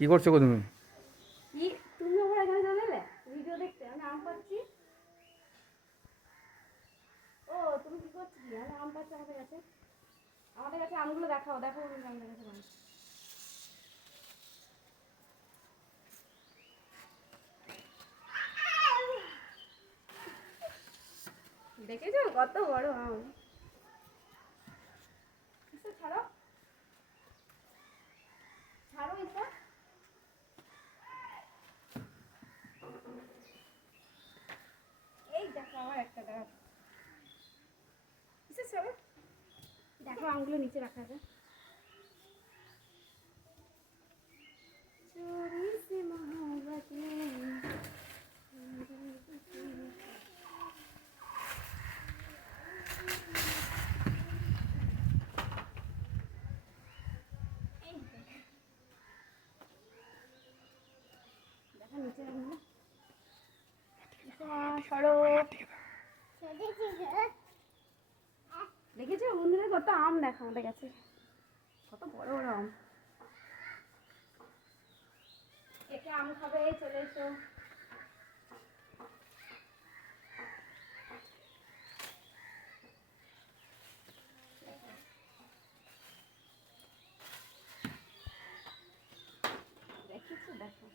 কি করছো গো তুমি? কি তুমি আমার এখানে চলে এলে ভিডিও দেখতে? আমি আম পাচ্ছি। ও তুমি কি করছো? কি আমি আম পাচ্ছি আমাদের কাছে আমগুলো দেখাও দেখো আমাদের কাছে আম। দেখেছো কত বড় আম? ইসা ছাড়ো ছাড়ো ইসা। এই দেখো আমার একটা দেখো ইসা ছাড়ো। দেখো আমগুলো নিচে রাখা আছে। चोरी से मोहब्बत में देखो नीचे रखना সরো। দেখেছো বন্ধুরা কত আম দেখো আমাদের কাছে, কত বড় বড় আম। একে আম খাবে চলে এসো। দেখেছো দেখো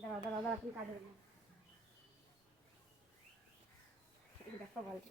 দাঁড়া দাঁড়া দাঁড়া তুমি কাটবে না। দেখো বালতি